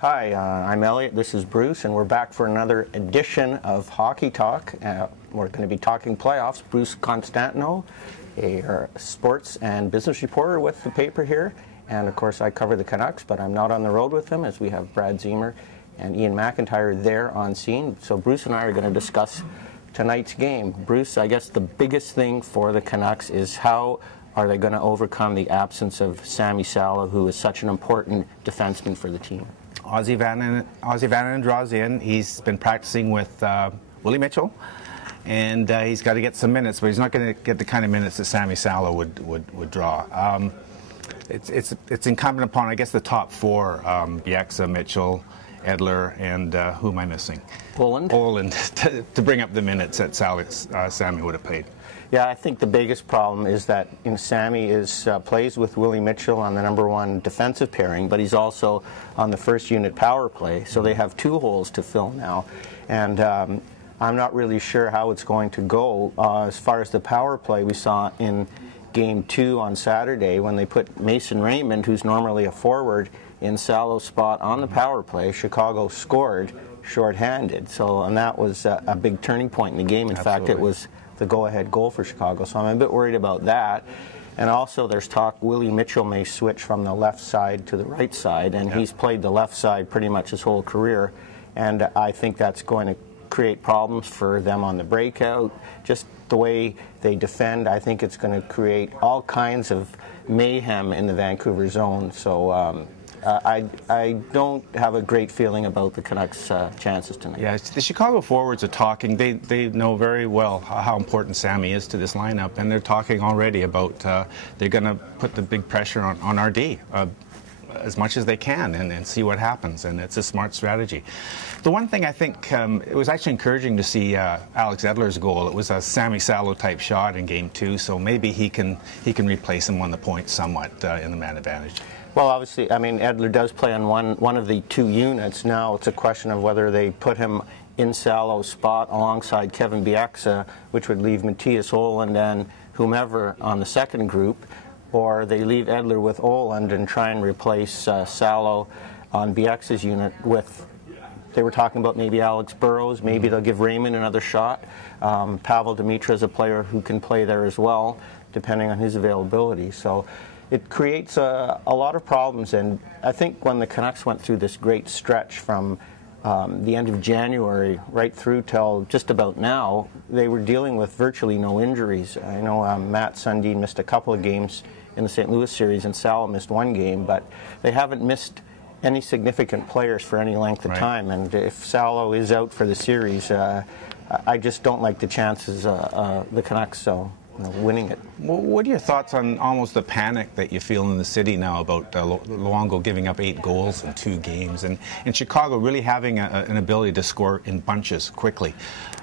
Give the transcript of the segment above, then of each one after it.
Hi, I'm Elliott, this is Bruce, and we're back for another edition of Hockey Talk. We're going to be talking playoffs. Bruce Constantineau, a sports and business reporter with the paper here, and of course I cover the Canucks, but I'm not on the road with them as we have Brad Zemer and Ian McIntyre there on scene. So Bruce and I are going to discuss tonight's game. Bruce, I guess the biggest thing for the Canucks is how are they going to overcome the absence of Sami Salo, who is such an important defenseman for the team? Ozzy Vananen draws in. He's been practicing with Willie Mitchell, and he's got to get some minutes, but he's not going to get the kind of minutes that Sami Salo would draw. It's incumbent upon, I guess, the top four, Bieksa, Mitchell, Edler, and who am I missing? Oland, to bring up the minutes that Sami would have played. Yeah, I think the biggest problem is that Sami plays with Willie Mitchell on the #1 defensive pairing, but he's also on the first unit power play, so they have two holes to fill now. And I'm not really sure how it's going to go. As far as the power play, we saw in Game 2 on Saturday when they put Mason Raymond, who's normally a forward, in Salo's spot on the power play. Chicago scored shorthanded, and that was a big turning point in the game. In fact, it was the go-ahead goal for Chicago, so I'm a bit worried about that. And also there's talk Willie Mitchell may switch from the left side to the right side, and he's played the left side pretty much his whole career, and I think that's going to create problems for them on the breakout. Just the way they defend, I think it's going to create all kinds of mayhem in the Vancouver zone, so I don't have a great feeling about the Canucks' chances tonight. Yeah, the Chicago forwards are talking. They know very well how important Sami is to this lineup, and they're talking already about they're going to put the big pressure on RD as much as they can and see what happens, and it's a smart strategy. The one thing I think, it was actually encouraging to see Alex Edler's goal. It was a Sami Salo type shot in Game 2, so maybe he can replace him on the point somewhat in the man advantage. Well, obviously, I mean, Edler does play on one of the two units. Now it's a question of whether they put him in Salo's spot alongside Kevin Bieksa, which would leave Matthias Oland and whomever on the second group, or they leave Edler with Oland and try and replace Salo on Bieksa's unit with, they were talking about maybe Alex Burrows, maybe they'll give Raymond another shot. Pavel Demitra is a player who can play there as well, depending on his availability. So it creates a lot of problems, and I think when the Canucks went through this great stretch from the end of January right through till just about now, they were dealing with virtually no injuries. I know Matt Sundin missed a couple of games in the St. Louis series, and Salo missed one game, but they haven't missed any significant players for any length of time, and if Salo is out for the series, I just don't like the chances the Canucks winning it. What are your thoughts on almost the panic that you feel in the city now about Luongo giving up 8 goals in 2 games, and Chicago really having an ability to score in bunches quickly?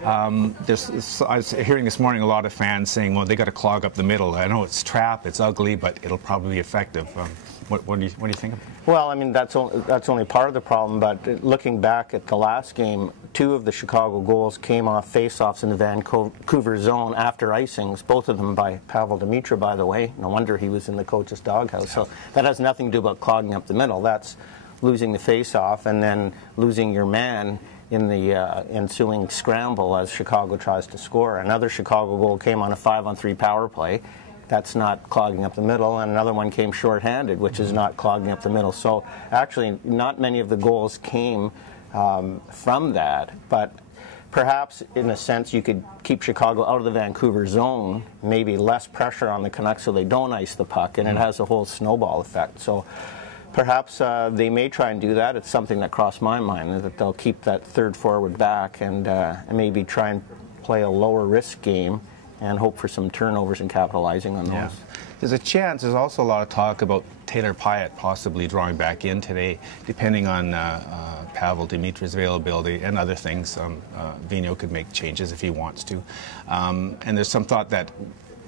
I was hearing this morning a lot of fans saying, well, they got to clog up the middle. I know it's trap, it's ugly, but it'll probably be effective. What do you think of it? Well, I mean, that's only part of the problem, but looking back at the last game, 2 of the Chicago goals came off face-offs in the Vancouver zone after icings, both of them by Pavel Demitra, by the way. No wonder he was in the coach's doghouse. So that has nothing to do about clogging up the middle. That's losing the face-off and then losing your man in the ensuing scramble as Chicago tries to score. Another Chicago goal came on a 5-on-3 power play. That's not clogging up the middle, and another one came shorthanded, which is not clogging up the middle. So actually, not many of the goals came from that, but perhaps in a sense you could keep Chicago out of the Vancouver zone, maybe less pressure on the Canucks so they don't ice the puck, and it has a whole snowball effect. So perhaps they may try and do that. It's something that crossed my mind, that they'll keep that third forward back and maybe try and play a lower risk game and hope for some turnovers and capitalizing on those. Yeah. There's also a lot of talk about Taylor Pyatt possibly drawing back in today, depending on Pavel Dimitri's availability and other things. Vino could make changes if he wants to. And there's some thought that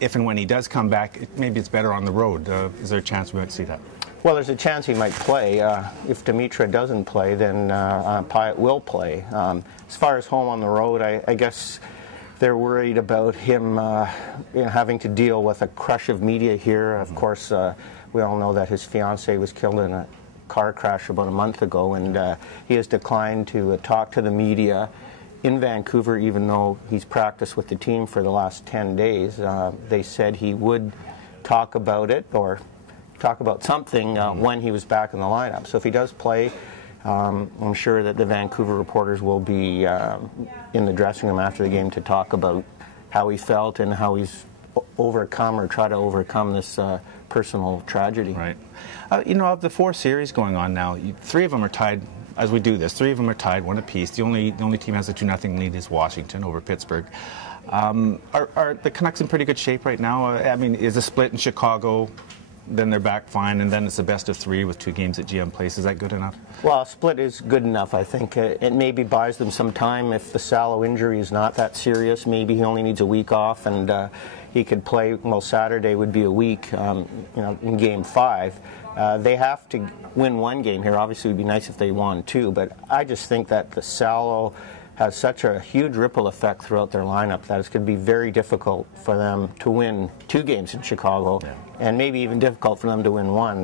if and when he does come back, maybe it's better on the road. Is there a chance we might see that? Well, there's a chance he might play. If Demitra doesn't play, then Pyatt will play. As far as home on the road, I guess they're worried about him having to deal with a crush of media here. Of course, we all know that his fiancée was killed in a car crash about a month ago, and he has declined to talk to the media in Vancouver, even though he's practiced with the team for the last 10 days. They said he would talk about it or talk about something when he was back in the lineup. So if he does play, I'm sure that the Vancouver reporters will be in the dressing room after the game to talk about how he felt and how he's overcome or try to overcome this personal tragedy. Right. You know, of the 4 series going on now, 3 of them are tied. As we do this, 3 of them are tied, 1 apiece. The only team has a 2-0 lead is Washington over Pittsburgh. Are the Canucks in pretty good shape right now? I mean, is a split in Chicago, then they're back fine, and then it's a best of 3 with 2 games at GM Place. Is that good enough? Well, a split is good enough, I think. It maybe buys them some time if the Salo injury is not that serious. Maybe he only needs a week off, and he could play. Well, Saturday would be a week, you know, in Game 5. They have to win 1 game here. Obviously, it would be nice if they won 2, but I just think that the Salo has such a huge ripple effect throughout their lineup that it's going to be very difficult for them to win 2 games in Chicago, and maybe even difficult for them to win 1.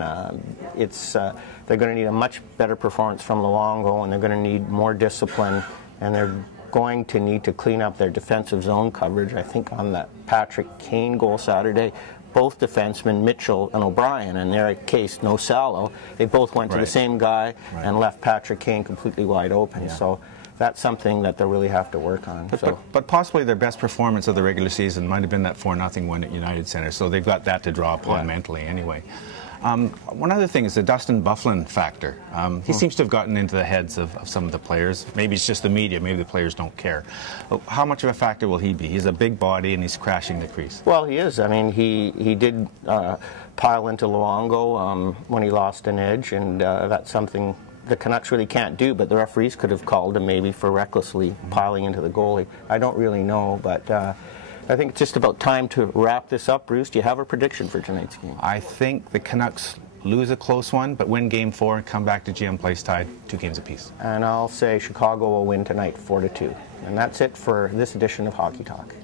They're going to need a much better performance from Luongo, and they're going to need more discipline, and they're going to need to clean up their defensive zone coverage. I think on that Patrick Kane goal Saturday, both defensemen, Mitchell and O'Brien, in their case, no Salo, they both went to the same guy and left Patrick Kane completely wide open. So that's something that they'll really have to work on. But possibly their best performance of the regular season might have been that 4-0 win at United Center, so they've got that to draw upon mentally anyway. One other thing is the Dustin Byfuglien factor. He seems to have gotten into the heads of some of the players. Maybe it's just the media, maybe the players don't care. How much of a factor will he be? He's a big body and he's crashing the crease. Well, he is. I mean, he did pile into Luongo when he lost an edge, and that's something the Canucks really can't do, but the referees could have called him maybe for recklessly piling into the goalie. I don't really know, but I think it's just about time to wrap this up. Bruce, do you have a prediction for tonight's game? I think the Canucks lose a close one, but win Game 4 and come back to GM Place tied 2 games apiece. And I'll say Chicago will win tonight 4-2. And that's it for this edition of Hockey Talk.